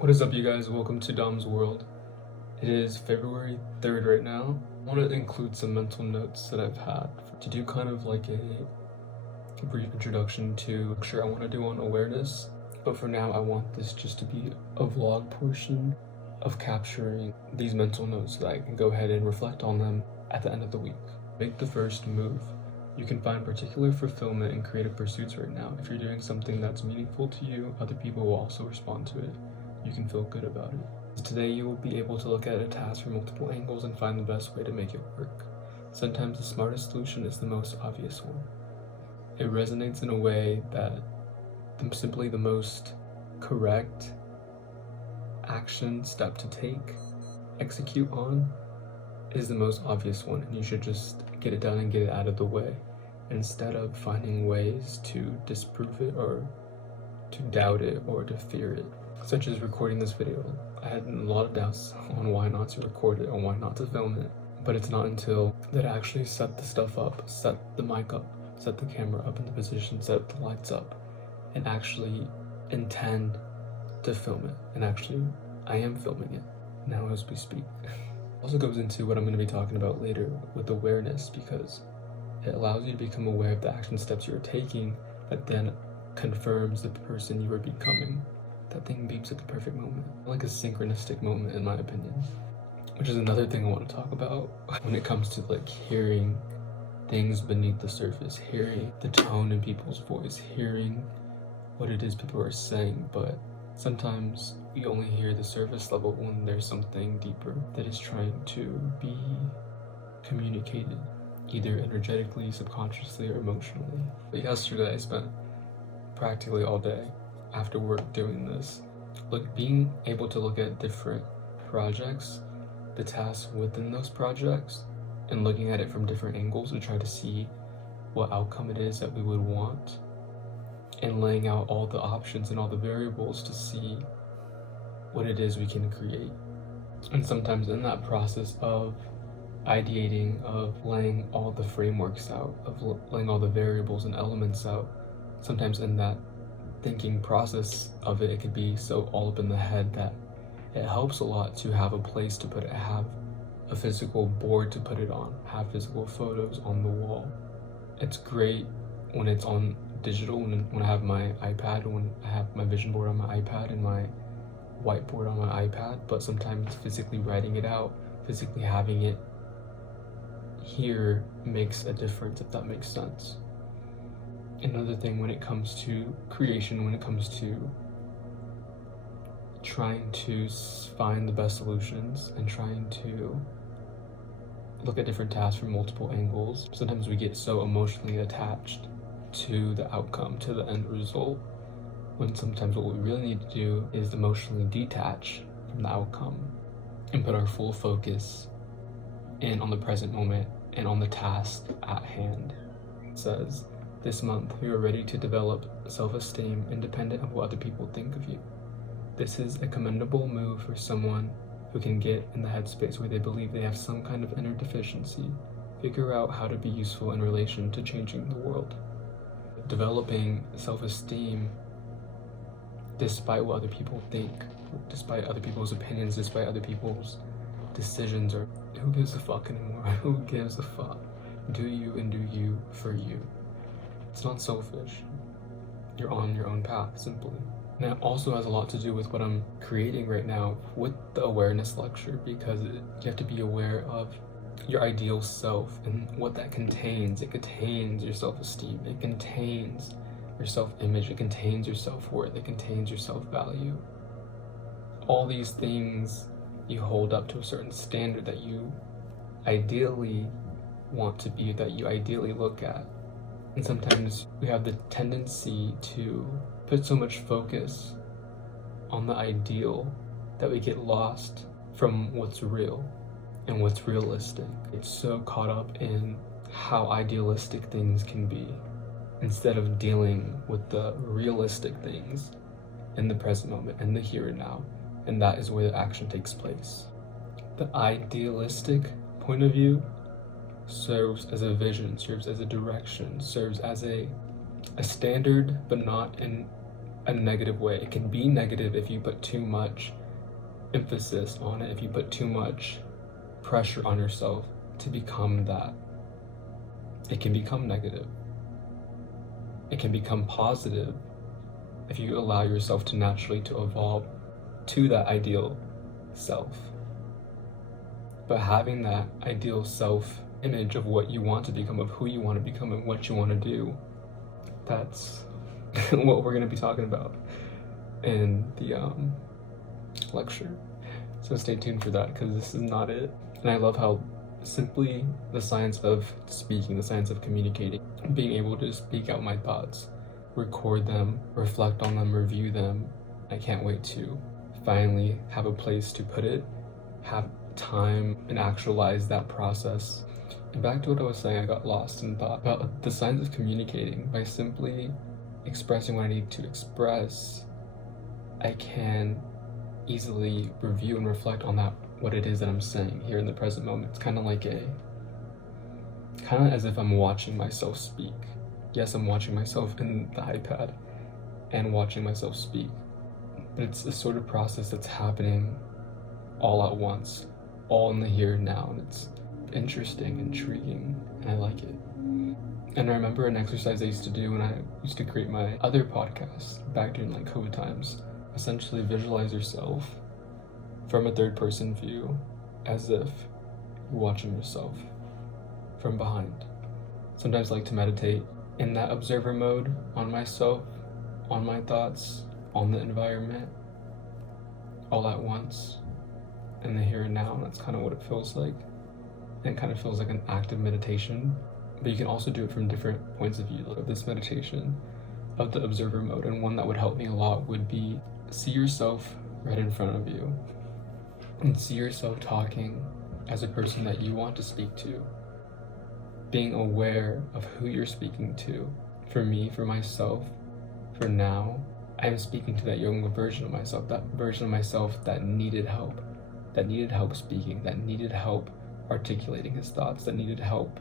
What is up, you guys? Welcome to Dom's World. It is February 3rd right now. I want to include some mental notes that I've had to do kind of like a brief introduction to I want to do on awareness. But for now, I want this just to be a vlog portion of capturing these mental notes so that I can go ahead and reflect on them at the end of the week. Make the first move. You can find particular fulfillment in creative pursuits right now. If you're doing something that's meaningful to you, other people will also respond to it. You can feel good about it. Today you will be able to look at a task from multiple angles and find the best way to make it work. Sometimes the smartest solution is the most obvious one. It resonates in a way that simply the most correct action step to take, execute on, is the most obvious one, and you should just get it done and get it out of the way instead of finding ways to disprove it or to doubt it or to fear it. Such as recording this video. I had a lot of doubts on why not to record it and why not to film it, but it's not until that I actually set the stuff up, set the mic up, set the camera up in the position, set the lights up, and actually intend to film it. And actually, I am filming it now as we speak. Also goes into what I'm going to be talking about later with awareness, because it allows you to become aware of the action steps you're taking that then confirms the person you are becoming. That thing beeps at the perfect moment, like a synchronistic moment in my opinion, which is another thing I want to talk about when it comes to like hearing things beneath the surface, hearing the tone in people's voice, hearing what it is people are saying. But sometimes you only hear the surface level when there's something deeper that is trying to be communicated, either energetically, subconsciously, or emotionally. But yesterday I spent practically all day after work doing this, being able to look at different projects, the tasks within those projects, and looking at it from different angles to try to see what outcome it is that we would want, and laying out all the options and all the variables to see what it is we can create. And sometimes in that process of ideating, of laying all the frameworks out, of laying all the variables and elements out, sometimes in that thinking process of it, it could be so all up in the head that it helps a lot to have a place to put it, have a physical board to put it on, have physical photos on the wall. It's great when it's on digital, when I have my iPad, when I have my vision board on my iPad and my whiteboard on my iPad, but sometimes physically writing it out, physically having it here makes a difference, if that makes sense. Another thing when it comes to creation, when it comes to trying to find the best solutions and trying to look at different tasks from multiple angles, sometimes we get so emotionally attached to the outcome, to the end result, when sometimes what we really need to do is emotionally detach from the outcome and put our full focus in on the present moment and on the task at hand. It says, this month, you are ready to develop self-esteem independent of what other people think of you. This is a commendable move for someone who can get in the headspace where they believe they have some kind of inner deficiency. Figure out how to be useful in relation to changing the world. Developing self-esteem despite what other people think, despite other people's opinions, despite other people's decisions, or who gives a fuck anymore? Who gives a fuck? Do you and do you for you. It's not selfish. You're on your own path, simply. And it also has a lot to do with what I'm creating right now with the awareness lecture, because you have to be aware of your ideal self and what that contains. It contains your self-esteem. It contains your self-image. It contains your self-worth. It contains your self-value. All these things you hold up to a certain standard that you ideally want to be, that you ideally look at. And sometimes we have the tendency to put so much focus on the ideal that we get lost from what's real and what's realistic. It's so caught up in how idealistic things can be instead of dealing with the realistic things in the present moment, in the here and now. And that is where the action takes place. The idealistic point of view serves as a vision, serves as a direction, serves as a standard, but not in a negative way. It can be negative if you put too much emphasis on it, if you put too much pressure on yourself to become that. It can become negative. It can become positive if you allow yourself to naturally to evolve to that ideal self. But having that ideal self image of what you want to become, of who you want to become and what you want to do, that's what we're going to be talking about in the lecture. So stay tuned for that, because this is not it. And I love how simply the science of speaking, the science of communicating, being able to speak out my thoughts, record them, reflect on them, review them. I can't wait to finally have a place to put it, have time, and actualize that process. And back to what I was saying, I got lost in thought about the science of communicating. By simply expressing what I need to express, I can easily review and reflect on that, what it is that I'm saying here in the present moment. It's kind of as if I'm watching myself speak. Yes, I'm watching myself in the iPad and watching myself speak, but it's a sort of process that's happening all at once, all in the here and now, and it's interesting, intriguing, and I like it. And I remember an exercise I used to do when I used to create my other podcast back during like COVID times. Essentially visualize yourself from a third person view, as if you're watching yourself from behind. Sometimes I like to meditate in that observer mode on myself, on my thoughts, on the environment, all at once, in the here and now. And that's kind of what it feels like. And it kind of feels like an active meditation, but you can also do it from different points of view. Like this meditation of the observer mode, and one that would help me a lot would be see yourself right in front of you and see yourself talking as a person that you want to speak to, being aware of who you're speaking to. For me, for myself, for now, I'm speaking to that younger version of myself, that version of myself that needed help speaking, that needed help articulating his thoughts, that needed help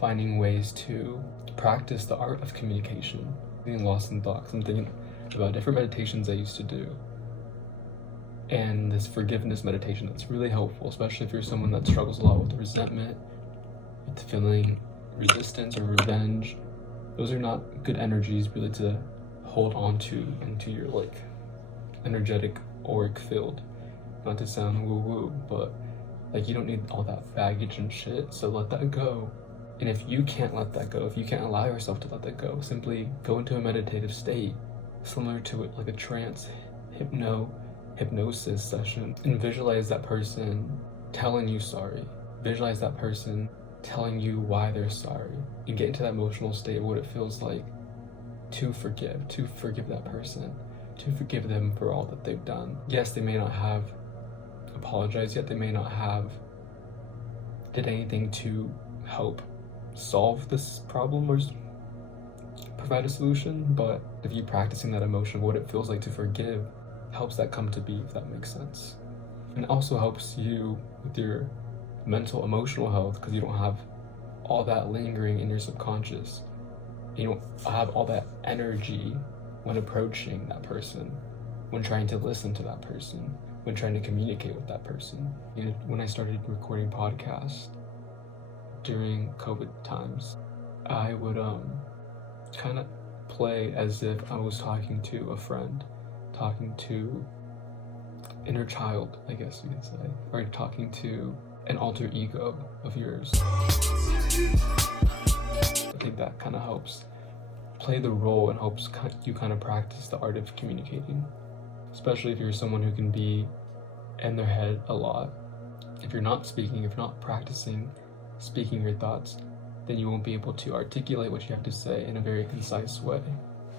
finding ways to practice the art of communication. Being lost in thoughts, I'm thinking about different meditations I used to do, and this forgiveness meditation that's really helpful, especially if you're someone that struggles a lot with resentment, with feeling resistance or revenge. Those are not good energies really to hold on to into your like energetic auric field. Not to sound woo-woo, but like you don't need all that baggage and shit, so let that go. And if you can't let that go, if you can't allow yourself to let that go, simply go into a meditative state, similar to it like a trance, hypnosis session, and visualize that person telling you sorry. Visualize that person telling you why they're sorry, and get into that emotional state of what it feels like to forgive that person, to forgive them for all that they've done. Yes, they may not have apologized yet, they may not have did anything to help solve this problem or provide a solution, but if you practicing that emotion, what it feels like to forgive, helps that come to be, if that makes sense. And it also helps you with your mental, emotional health, because you don't have all that lingering in your subconscious. You don't have all that energy when approaching that person, when trying to listen to that person, when trying to communicate with that person. And when I started recording podcasts during COVID times, I would kind of play as if I was talking to a friend, talking to inner child, I guess you could say, or talking to an alter ego of yours. I think that kind of helps play the role and helps you kind of practice the art of communicating, especially if you're someone who can be in their head a lot. If you're not speaking, if you're not practicing speaking your thoughts, then you won't be able to articulate what you have to say in a very concise way.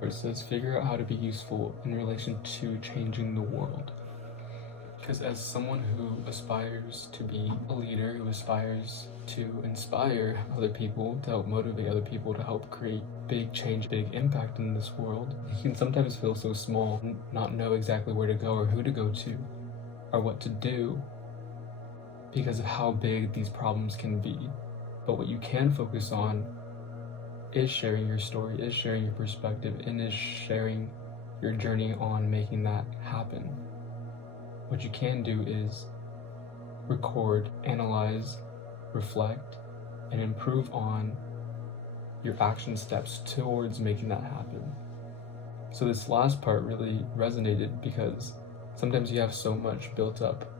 It says, figure out how to be useful in relation to changing the world. Because as someone who aspires to be a leader, who aspires to inspire other people, to help motivate other people, to help create big change, big impact in this world, you can sometimes feel so small, not know exactly where to go or who to go to or what to do because of how big these problems can be. But what you can focus on is sharing your story, is sharing your perspective, and is sharing your journey on making that happen. What you can do is record, analyze, reflect, and improve on your action steps towards making that happen. So this last part really resonated because sometimes you have so much built up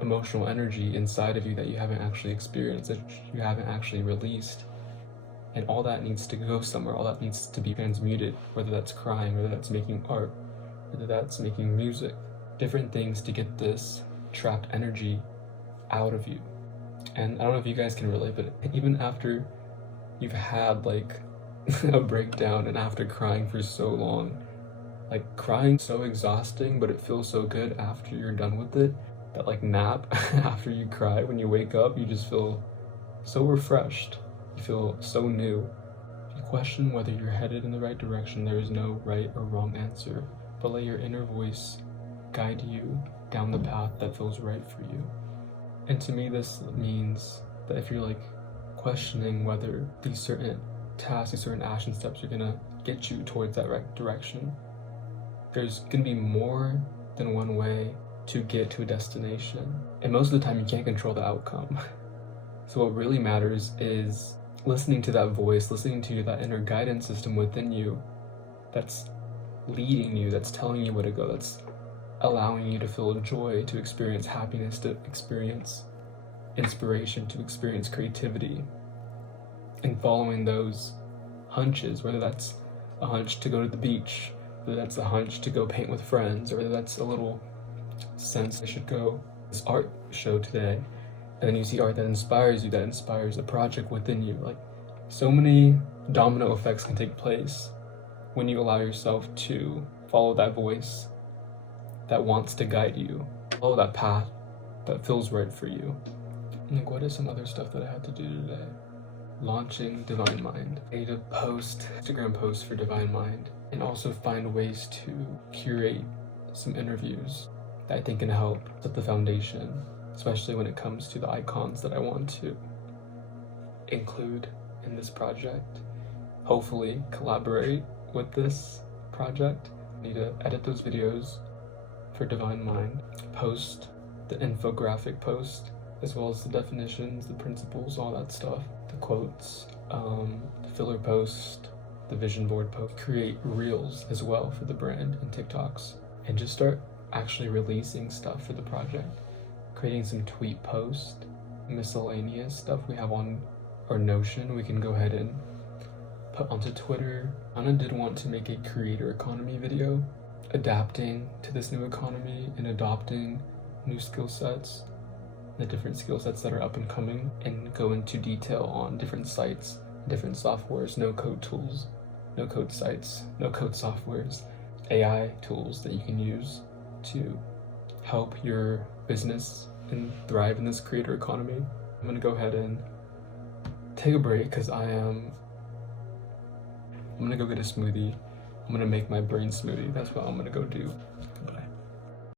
emotional energy inside of you that you haven't actually experienced, that you haven't actually released. And all that needs to go somewhere, all that needs to be transmuted, whether that's crying, whether that's making art, whether that's making music, different things to get this trapped energy out of you. And I don't know if you guys can relate, but even after you've had like a breakdown and after crying for so long, like crying so exhausting, but it feels so good after you're done with it. That like nap after you cry, when you wake up, you just feel so refreshed. You feel so new. If you question whether you're headed in the right direction, there is no right or wrong answer, but let your inner voice guide you down the path that feels right for you. And to me, this means that if you're like questioning whether these certain tasks, these certain action steps are gonna get you towards that right direction, there's gonna be more than one way to get to a destination. And most of the time you can't control the outcome. So what really matters is listening to that voice, listening to that inner guidance system within you that's leading you, that's telling you where to go, that's allowing you to feel joy, to experience happiness, to experience inspiration, to experience creativity. And following those hunches, whether that's a hunch to go to the beach, whether that's a hunch to go paint with friends, or whether that's a little sense I should go to this art show today, and then you see art that inspires you, that inspires a project within you. Like, so many domino effects can take place when you allow yourself to follow that voice that wants to guide you, follow that path that feels right for you. Like, what is some other stuff that I had to do today? Launching Divine Mind. I need to post Instagram posts for Divine Mind, and also find ways to curate some interviews that I think can help set the foundation, especially when it comes to the icons that I want to include in this project. Hopefully collaborate with this project. I need to edit those videos for Divine Mind, post the infographic post, as well as the definitions, the principles, all that stuff, the quotes, the filler post, the vision board post, create reels as well for the brand and TikToks, and just start actually releasing stuff for the project, creating some tweet posts, miscellaneous stuff we have on our Notion, we can go ahead and put onto Twitter. Anna did want to make a creator economy video, adapting to this new economy and adopting new skill sets, the different skill sets that are up and coming, and go into detail on different sites, different softwares, no code tools, no code sites, no code softwares, AI tools that you can use to help your business and thrive in this creator economy. I'm gonna go ahead and take a break because I'm gonna go get a smoothie. I'm gonna make my brain smoothie. That's what I'm gonna go do.